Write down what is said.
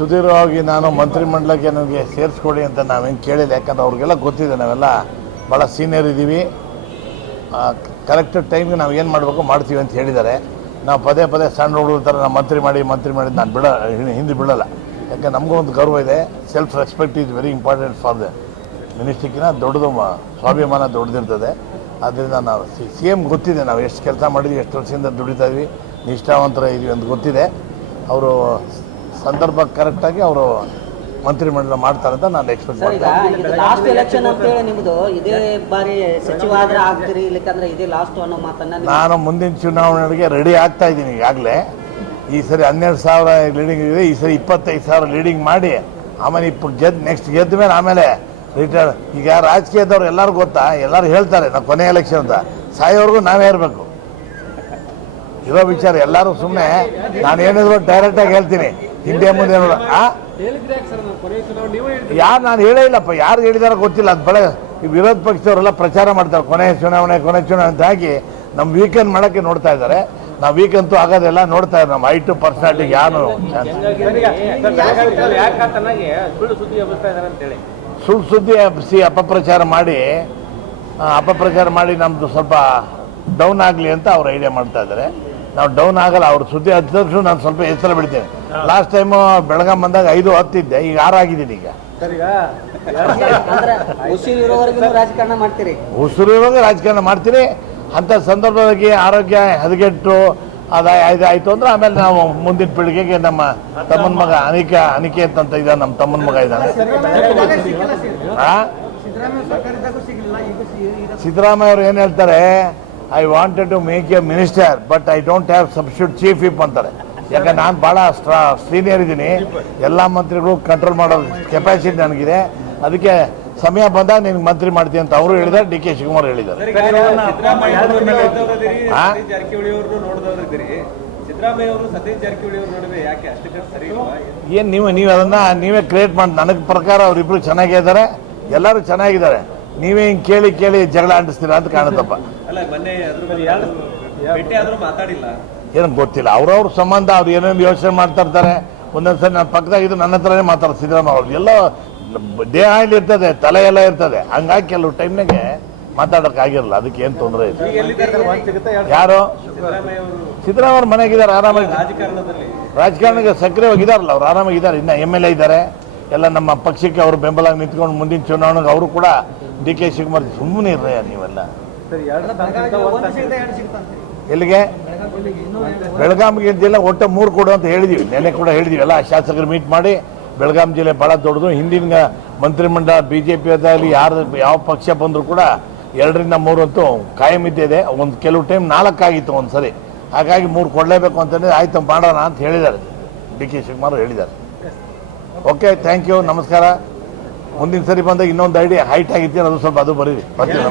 ಸುದೀರ್ಘವಾಗಿ ನಾನು ಮಂತ್ರಿಮಂಡಲಕ್ಕೆ ನನಗೆ ಸೇರಿಸ್ಕೊಡಿ ಅಂತ ನಾವೇನು ಕೇಳಿಲ್ಲ. ಯಾಕಂದ್ರೆ ಅವ್ರಿಗೆಲ್ಲ ಗೊತ್ತಿದೆ, ನಾವೆಲ್ಲ ಭಾಳ ಸೀನಿಯರ್ ಇದ್ದೀವಿ, ಕರೆಕ್ಟ್ ಟೈಮ್ಗೆ ನಾವು ಏನು ಮಾಡಬೇಕು ಮಾಡ್ತೀವಿ ಅಂತ ಹೇಳಿದ್ದಾರೆ. ನಾವು ಪದೇ ಪದೇ ಸಣ್ಣ ಹುಡುಗರ ಥರ ನಾವು ಮಂತ್ರಿ ಮಾಡಿ ನಾನು ಹಿಂದೆ ಬಿಡೋಲ್ಲ. ಯಾಕೆ ನಮಗೂ ಒಂದು ಗೌರವ ಇದೆ. Self respect is very important for the ಮಿನಿಸ್ಟ್ರಿಕ್ಕಿನ ದೊಡ್ಡದು ಸ್ವಾಭಿಮಾನ ದೊಡ್ಡದಿರ್ತದೆ. ಆದ್ದರಿಂದ ನಾವು ಸಿ ಎಮ್ ಗೊತ್ತಿದೆ ನಾವು ಎಷ್ಟು ಕೆಲಸ ಮಾಡಿದ್ವಿ, ಎಷ್ಟು ವರ್ಷದಿಂದ ದುಡಿತಾ ಇದ್ವಿ, ನಿಷ್ಠಾವಂತರ ಇದೀವಿ ಅಂತ ಗೊತ್ತಿದೆ. ಅವರು ಸಂದರ್ಭ ಕರೆಕ್ಟಾಗಿ ಅವರು ಮಂತ್ರಿಮಂಡಲ ಮಾಡ್ತಾರೆ ಅಂತ ನಾನು ಎಕ್ಸ್ಪೆಕ್ಟ್ ಮಾಡ್ತೀನಿ. ಲಾಸ್ಟ್ ಎಲೆಕ್ಷನ್ ಅಂತೇಳಿ ನಿಮ್ಮದು ಇದೇ ಬಾರಿ ಸಚಿವಾದ್ರೆ ಆಗ್ತೀರಿ, ಇಲ್ಲಕಂದ್ರೆ ಇದೇ ಲಾಸ್ಟ್ ಅನ್ನೋ ಮಾತನ್ನ ನಾನು ಮುಂದಿನ ಚುನಾವಣೆಗೆ ರೆಡಿ ಆಗ್ತಾ ಇದ್ದೀನಿ. ಈಗಾಗಲೇ ಈ ಸರಿ 12,000 ಲೀಡಿಂಗ್ ಇದೆ, ಈ ಸರಿ 25,000 ಲೀಡಿಂಗ್ ಮಾಡಿ ಆಮೇಲೆ ನೆಕ್ಸ್ಟ್ ಗೆದ್ದ ಮೇಲೆ ಆಮೇಲೆ ರಿಟೈರ್. ಈಗ ರಾಜಕೀಯದವ್ರು ಎಲ್ಲರೂ ಗೊತ್ತಾ, ಎಲ್ಲರೂ ಹೇಳ್ತಾರೆ ನಾವು ಕೊನೆ ಎಲೆಕ್ಷನ್ ಅಂತ, ಸಾಯೋವರೆಗೂ ನಾವೇ ಇರಬೇಕು ಇರೋ ವಿಚಾರ. ಎಲ್ಲರೂ ಸುಮ್ಮನೆ ನಾನು ಏನಿದ್ರು ಡೈರೆಕ್ಟಾಗಿ ಹೇಳ್ತೀನಿ, ಹಿಂದೆ ಮುಂದೆ ಯಾರು ನಾನು ಹೇಳೇ ಇಲ್ಲಪ್ಪ, ಯಾರು ಹೇಳಿದಾರೋ ಗೊತ್ತಿಲ್ಲ. ಅದು ಬಳೆ ಈ ವಿರೋಧ ಪಕ್ಷದವರೆಲ್ಲ ಪ್ರಚಾರ ಮಾಡ್ತಾರೆ ಕೊನೆ ಚುನಾವಣೆ ಅಂತ ಹಾಕಿ ನಮ್ಮ ವೀಕೆಂಡ್ ಮಾಡೋಕ್ಕೆ ನೋಡ್ತಾ ಇದ್ದಾರೆ. ನಾವು ವೀಕೆಂತೂ ಆಗೋದೆಲ್ಲ ನೋಡ್ತಾ ಇದ್ದಾರೆ. ನಮ್ಮ ಹೈಟು ಪರ್ಸನಾಲಿಟಿಗೆ ಯಾರು ಸುಳ್ಳು ಸುದ್ದಿ ಹಬ್ಬಿಸಿ ಅಪಪ್ರಚಾರ ಮಾಡಿ ನಮ್ಮದು ಸ್ವಲ್ಪ ಡೌನ್ ಆಗಲಿ ಅಂತ ಅವ್ರು ಐಡಿಯಾ ಮಾಡ್ತಾ ಇದ್ದಾರೆ. ನಾವು ಡೌನ್ ಆಗಲ್ಲ. ಅವ್ರ ಸುದ್ದಿ ಹತ್ತಿದ್ರು ನಾನು ಸ್ವಲ್ಪ ಹೆಸರು ಬಿಡ್ತೇನೆ. ಲಾಸ್ಟ್ ಟೈಮು ಬೆಳಗಾಂ ಬಂದಾಗ 5-10 ಇದ್ದೆ, ಈಗ 6 ಆಗಿದ್ದೀನಿ. ಈಗ ಉಸಿರಿರುವಾಗ ರಾಜಕಾರಣ ಮಾಡ್ತೀರಿ. ಅಂಥ ಸಂದರ್ಭದಲ್ಲಿ ಆರೋಗ್ಯ ಹದಗೆಟ್ಟು ಆಯಿತು ಅಂದ್ರೆ ಆಮೇಲೆ ನಾವು ಮುಂದಿನ ಪೀಳಿಗೆಗೆ ನಮ್ಮ ತಮ್ಮನ ಮಗ ಅನಿಕೇತ್ ಅಂತ ಇದ್ದಾನೆ, ನಮ್ಮ ತಮ್ಮನ ಮಗ ಇದ್ದಾನೆ. ಸಿದ್ದರಾಮಯ್ಯ ಅವರು ಏನು ಹೇಳ್ತಾರೆ, I wanted to make a minister but I don't have substitute chief whip ಅಂತಾರೆ. ಯಾಕಂದ್ರೆ ನಾನು ಭಾಳ ಸೀನಿಯರ್ ಇದ್ದೀನಿ, ಎಲ್ಲ ಮಂತ್ರಿಗಳು ಕಂಟ್ರೋಲ್ ಮಾಡೋ ಕೆಪಾಸಿಟಿ ನನಗಿದೆ. ಅದಕ್ಕೆ ಸಮಯ ಬಂದಾಗ ನಿನ್ಗೆ ಮಂತ್ರಿ ಮಾಡ್ತೀನಿ ಅಂತ ಅವರು ಹೇಳಿದ್ದಾರೆ, ಡಿ ಕೆ ಶಿವಕುಮಾರ್ ಹೇಳಿದ್ದಾರೆ. ಏನು ನೀವು ಅದನ್ನ ನೀವೇ ಕ್ರಿಯೇಟ್ ಮಾಡಿ. ನನಗೆ ಪ್ರಕಾರ ಅವರಿಬ್ರು ಚೆನ್ನಾಗಿದ್ದಾರೆ, ಎಲ್ಲರೂ ಚೆನ್ನಾಗಿದ್ದಾರೆ. ನೀವೇ ಹಿಂಗೆ ಕೇಳಿ ಜಗಳ ಅಂಟಿಸ್ತೀರಾ ಅಂತ ಕಾಣುತ್ತಪ್ಪ. ಏನೋ ಗೊತ್ತಿಲ್ಲ, ಅವ್ರವ್ರ ಸಂಬಂಧ ಅವ್ರು ಏನೇನು ಯೋಚನೆ ಮಾಡ್ತಾ ಇರ್ತಾರೆ. ಒಂದೊಂದ್ಸರಿ ನನ್ನ ಪಕ್ಕದಾಗಿದ್ದು ನನ್ನ ಹತ್ರನೇ ಮಾತಾಡ್ತಾರೆ ಸಿದ್ದರಾಮಯ್ಯ ಅವ್ರು. ಎಲ್ಲ ದೇಹ ಇಲ್ಲಿ ಇರ್ತದೆ, ತಲೆ ಎಲ್ಲ ಇರ್ತದೆ, ಹಂಗಾಗಿ ಕೆಲವು ಟೈಮ್ನಾಗೆ ಮಾತಾಡೋಕ್ಕಾಗಿರಲ್ಲ. ಅದಕ್ಕೆ ಏನು ತೊಂದರೆ ಇಲ್ಲ. ಯಾರು ಸಿದ್ದರಾಮಯ್ಯ ಅವ್ರ ಮನೆಗಿದ್ದಾರೆ, ಆರಾಮಾಗಿ ರಾಜಕಾರಣಕ್ಕೆ ಸಕ್ರಿಯ ಹೋಗಿದಾರಲ್ಲ, ಅವ್ರು ಆರಾಮಾಗಿದ್ದಾರೆ. ಇನ್ನು MLA ಇದ್ದಾರೆ, ಎಲ್ಲ ನಮ್ಮ ಪಕ್ಷಕ್ಕೆ ಅವರು ಬೆಂಬಲ ನಿಂತ್ಕೊಂಡು ಮುಂದಿನ ಚುನಾವಣೆಗೆ ಅವರು ಕೂಡ ಡಿ ಕೆ ಶಿವಕುಮಾರ್ ಸುಮ್ಮನೆ ಇರ್ರಯ್ಯ ನೀವೆಲ್ಲ. ಎಲ್ಲಿಗೆ ಬೆಳಗಾವಿಗೆ ಜಿಲ್ಲೆ ಒಟ್ಟು 3 ಕೊಡು ಅಂತ ಹೇಳಿದೀವಿ. ನೆನೆ ಕೂಡ ಹೇಳಿದೀವಿ, ಎಲ್ಲ ಶಾಸಕರು ಮೀಟ್ ಮಾಡಿ. ಬೆಳಗಾಂ ಜಿಲ್ಲೆ ಭಾಳ ದೊಡ್ಡದು. ಹಿಂದಿನ ಮಂತ್ರಿಮಂಡಲ BJP ಅದಾಗಲಿ ಯಾವ ಪಕ್ಷ ಬಂದರೂ ಕೂಡ 2-3 ಅಂತೂ ಕಾಯಂ ಇದ್ದಿದೆ. ಒಂದು ಕೆಲವು ಟೈಮ್ 4 ಆಗಿತ್ತು ಒಂದು ಸರಿ. ಹಾಗಾಗಿ 3 ಕೊಡಲೇಬೇಕು ಅಂತಂದರೆ ಆಯ್ತು ಮಾಡೋಣ ಅಂತ ಹೇಳಿದ್ದಾರೆ, ಡಿ ಕೆ ಶಿವಕುಮಾರ್ ಹೇಳಿದ್ದಾರೆ. ಓಕೆ, ಥ್ಯಾಂಕ್ ಯು, ನಮಸ್ಕಾರ. ಮುಂದಿನ ಸರಿ ಬಂದಾಗ ಇನ್ನೊಂದು ಐಡಿಯಾ ಹೈಟ್ ಆಗಿತ್ತು, ಅದು ಸ್ವಲ್ಪ ಅದು ಬರೀರಿ ಬರ್ತೀನಿ.